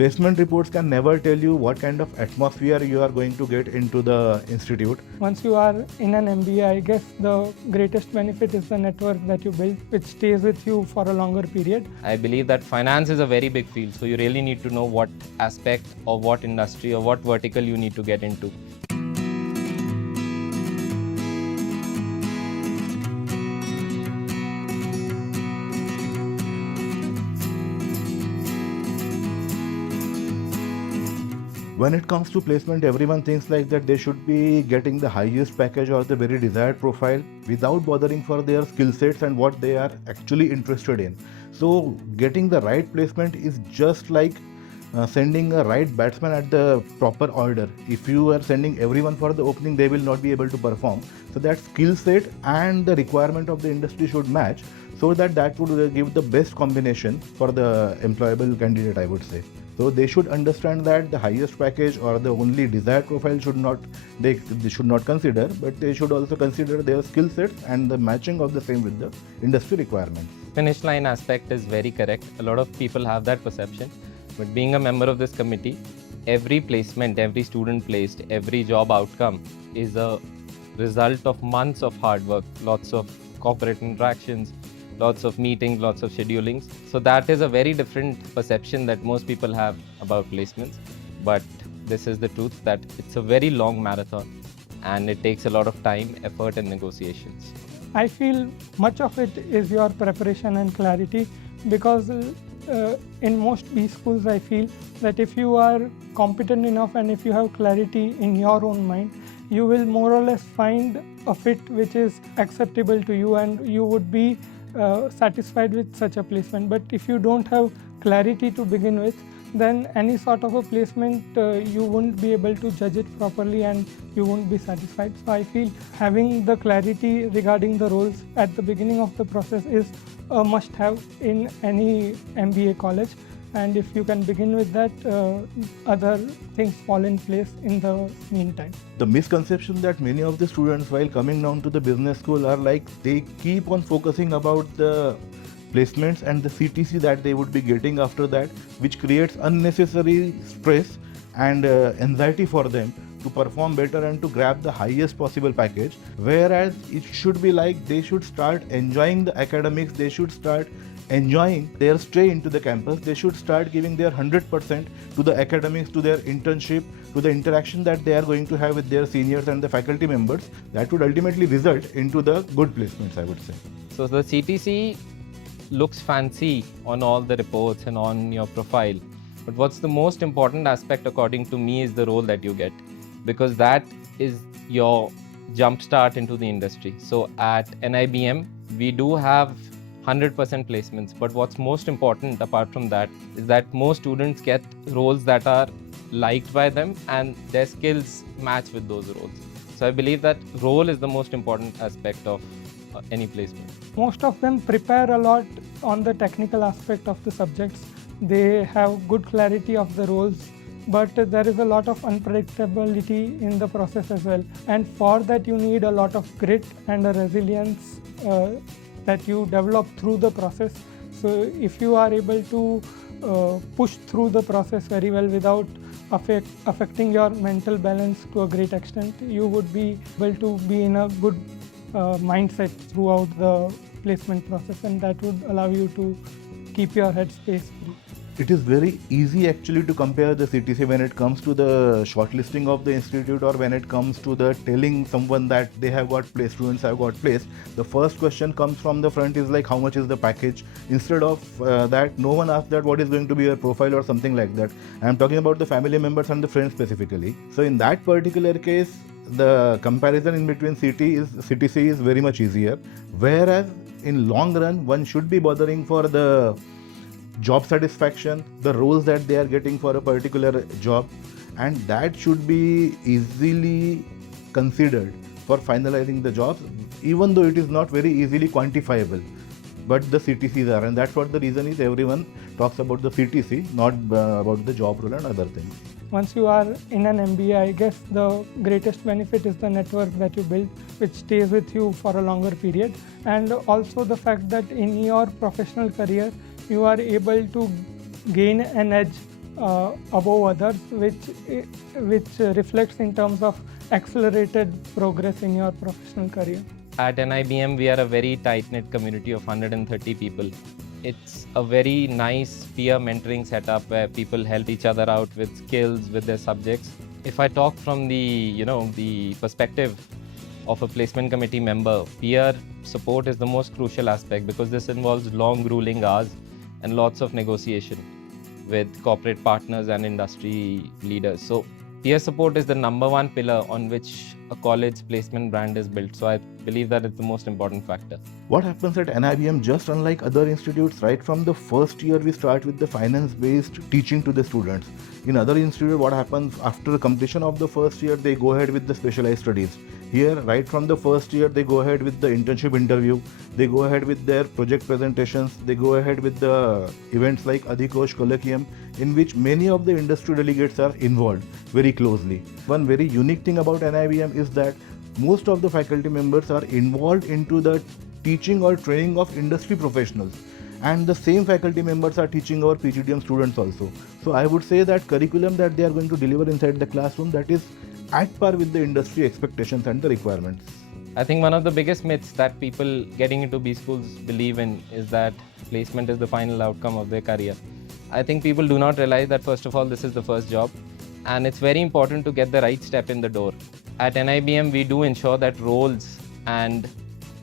Placement reports can never tell you what kind of atmosphere you are going to get into the institute. Once you are in an MBA, I guess the greatest benefit is the network that you build, which stays with you for a longer period. I believe that finance is a very big field, so you really need to know what aspect or what industry or what vertical you need to get into. When it comes to placement, everyone thinks like that they should be getting the highest package or the very desired profile without bothering for their skill sets and what they are actually interested in. So getting the right placement is just like sending a right batsman at the proper order. If you are sending everyone for the opening, they will not be able to perform. So that skill set and the requirement of the industry should match, so that would give the best combination for the employable candidate, I would say. So they should understand that the highest package or the only desired profile they should not consider, but they should also consider their skill sets and the matching of the same with the industry requirements. Finish line aspect is very correct. A lot of people have that perception. But being a member of this committee, every placement, every student placed, every job outcome is a result of months of hard work, lots of corporate interactions, lots of meetings, lots of schedulings. So that is a very different perception that most people have about placements. But this is the truth that it's a very long marathon and it takes a lot of time, effort and negotiations. I feel much of it is your preparation and clarity, because in most B schools I feel that if you are competent enough and if you have clarity in your own mind, you will more or less find a fit which is acceptable to you and you would be satisfied with such a placement. But if you don't have clarity to begin with, then any sort of a placement you won't be able to judge it properly and you won't be satisfied. So I feel having the clarity regarding the roles at the beginning of the process is a must have in any MBA college, and if you can begin with that, other things fall in place in the meantime. The misconception that many of the students while coming down to the business school are like they keep on focusing about the placements and the CTC that they would be getting after that, which creates unnecessary stress and anxiety for them to perform better and to grab the highest possible package. Whereas it should be like they should start enjoying the academics, they should start enjoying their stay into the campus, they should start giving their 100% to the academics, to their internship, to the interaction that they are going to have with their seniors and the faculty members. That would ultimately result into the good placements, I would say. So the CTC looks fancy on all the reports and on your profile. But what's the most important aspect according to me is the role that you get, because that is your jump start into the industry. So at NIBM, we do have 100% placements, but what's most important apart from that is that most students get roles that are liked by them and their skills match with those roles. So I believe that role is the most important aspect of any placement. Most of them prepare a lot on the technical aspect of the subjects. They have good clarity of the roles, but there is a lot of unpredictability in the process as well. And for that you need a lot of grit and a resilience that you develop through the process. So if you are able to push through the process very well without affecting your mental balance to a great extent, you would be able to be in a good mindset throughout the placement process, and that would allow you to keep your headspace free. It is very easy actually to compare the CTC when it comes to the shortlisting of the institute or when it comes to the telling someone that they have got placed, students have got placed. The first question comes from the front is like, how much is the package? Instead of that, no one asks that what is going to be your profile or something like that. I am talking about the family members and the friends specifically. So in that particular case, the comparison in between CTC is very much easier. Whereas in long run, one should be bothering for the job satisfaction, the roles that they are getting for a particular job, and that should be easily considered for finalizing the jobs, even though it is not very easily quantifiable. But the CTCs are, and that's what the reason is everyone talks about the CTC, not about the job role and other things. Once you are in an MBA, I guess the greatest benefit is the network that you build, which stays with you for a longer period, and also the fact that in your professional career, you are able to gain an edge above others, which reflects in terms of accelerated progress in your professional career. At NIBM, we are a very tight-knit community of 130 people. It's a very nice peer mentoring setup where people help each other out with skills, with their subjects. If I talk from the perspective of a placement committee member, peer support is the most crucial aspect because this involves long grueling hours and lots of negotiation with corporate partners and industry leaders. So peer support is the number one pillar on which a college placement brand is built. So I believe that it's the most important factor. What happens at NIBM, just unlike other institutes, right from the first year we start with the finance-based teaching to the students. In other institutes, what happens after the completion of the first year, they go ahead with the specialized studies. Here, right from the first year, they go ahead with the internship interview, they go ahead with their project presentations, they go ahead with the events like Adhikosh Colloquium, in which many of the industry delegates are involved very closely. One very unique thing about NIBM is that most of the faculty members are involved into the teaching or training of industry professionals, and the same faculty members are teaching our PGDM students also. So I would say that curriculum that they are going to deliver inside the classroom, that is at par with the industry expectations and the requirements. I think one of the biggest myths that people getting into B schools believe in is that placement is the final outcome of their career. I think people do not realize that first of all, this is the first job, and it's very important to get the right step in the door. At NIBM, we do ensure that roles and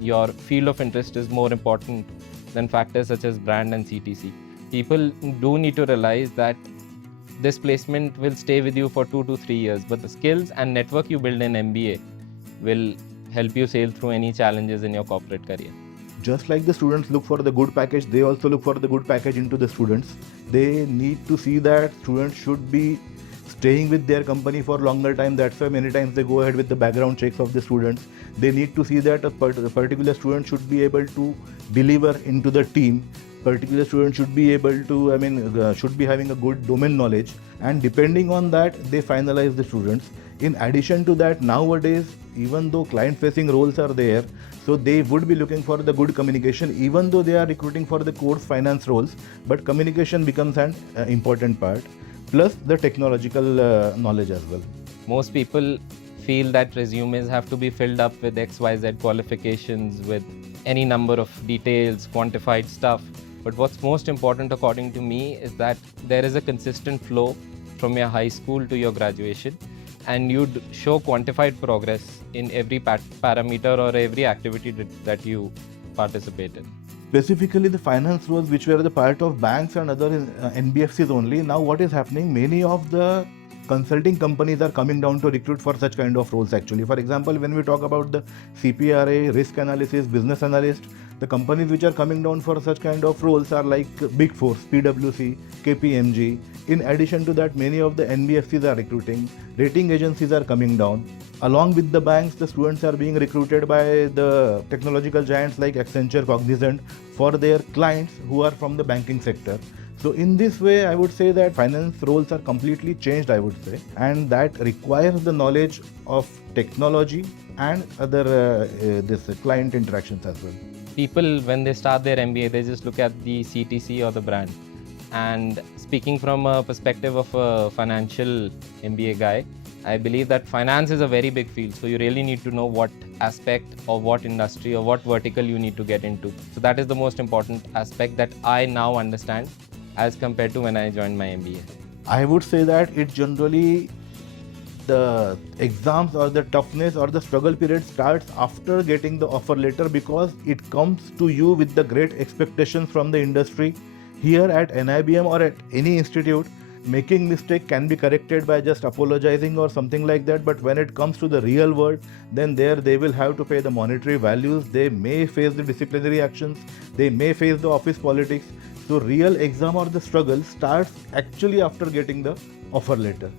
your field of interest is more important than factors such as brand and CTC. People do need to realize that this placement will stay with you for 2 to 3 years, but the skills and network you build in MBA will help you sail through any challenges in your corporate career. Just like the students look for the good package, they also look for the good package into the students. They need to see that students should be staying with their company for longer time. That's why many times they go ahead with the background checks of the students. They need to see that a particular student should be able to deliver into the team. Particular student should be able to, should be having a good domain knowledge, and depending on that, they finalize the students. In addition to that, nowadays, even though client-facing roles are there, so they would be looking for the good communication, even though they are recruiting for the course finance roles, but communication becomes an important part, plus the technological knowledge as well. Most people feel that resumes have to be filled up with XYZ qualifications, with any number of details, quantified stuff. But what's most important according to me is that there is a consistent flow from your high school to your graduation, and you'd show quantified progress in every parameter or every activity that you participate in. Specifically the finance roles, which were the part of banks and other NBFCs only. Now what is happening, many of the consulting companies are coming down to recruit for such kind of roles actually. For example, when we talk about the CPRA, risk analysis, business analyst, the companies which are coming down for such kind of roles are like Big Four, PwC, KPMG. In addition to that, many of the NBFCs are recruiting, rating agencies are coming down. Along with the banks, the students are being recruited by the technological giants like Accenture, Cognizant for their clients who are from the banking sector. So in this way, I would say that finance roles are completely changed, I would say, and that requires the knowledge of technology and other this client interactions as well. People, when they start their MBA, they just look at the CTC or the brand. And speaking from a perspective of a financial MBA guy, I believe that finance is a very big field. So you really need to know what aspect or what industry or what vertical you need to get into. So that is the most important aspect that I now understand as compared to when I joined my MBA. I would say that it generally, the exams or the toughness or the struggle period starts after getting the offer letter, because it comes to you with the great expectations from the industry. Here at NIBM or at any institute, making mistake can be corrected by just apologizing or something like that, but when it comes to the real world, then there they will have to pay the monetary values, they may face the disciplinary actions, they may face the office politics. So real exam or the struggle starts actually after getting the offer letter,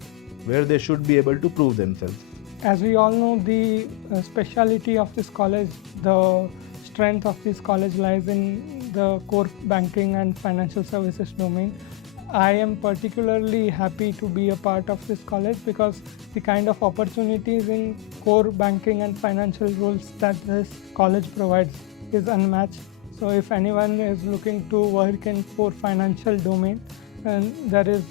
where they should be able to prove themselves. As we all know, the speciality of this college, the strength of this college lies in the core banking and financial services domain. I am particularly happy to be a part of this college because the kind of opportunities in core banking and financial roles that this college provides is unmatched. So if anyone is looking to work in core financial domain, then there is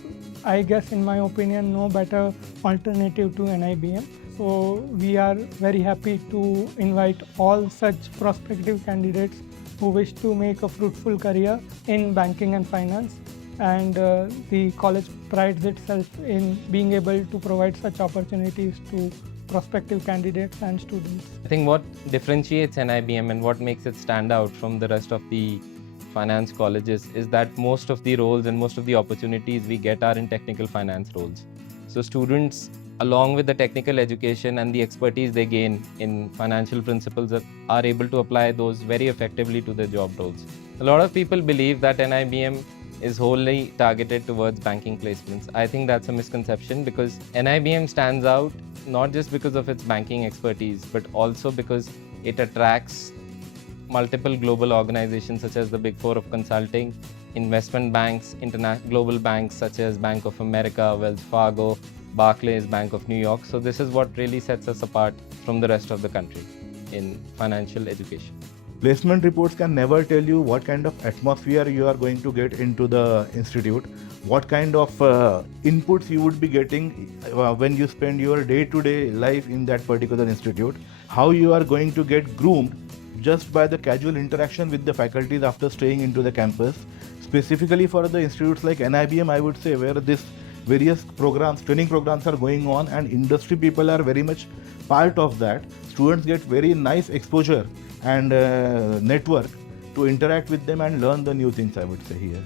I guess in my opinion, no better alternative to NIBM. So we are very happy to invite all such prospective candidates who wish to make a fruitful career in banking and finance. And the college prides itself in being able to provide such opportunities to prospective candidates and students. I think what differentiates NIBM and what makes it stand out from the rest of the finance colleges is that most of the roles and most of the opportunities we get are in technical finance roles. So students, along with the technical education and the expertise they gain in financial principles, are able to apply those very effectively to their job roles. A lot of people believe that NIBM is wholly targeted towards banking placements. I think that's a misconception, because NIBM stands out not just because of its banking expertise, but also because it attracts multiple global organizations such as the Big Four of consulting, investment banks, global banks such as Bank of America, Wells Fargo, Barclays, Bank of New York. So this is what really sets us apart from the rest of the country in financial education. Placement reports can never tell you what kind of atmosphere you are going to get into the institute, what kind of inputs you would be getting when you spend your day-to-day life in that particular institute, how you are going to get groomed just by the casual interaction with the faculties after staying into the campus. Specifically for the institutes like NIBM, I would say, where this various programs, training programs are going on, and industry people are very much part of that. Students get very nice exposure and network to interact with them and learn the new things, I would say here.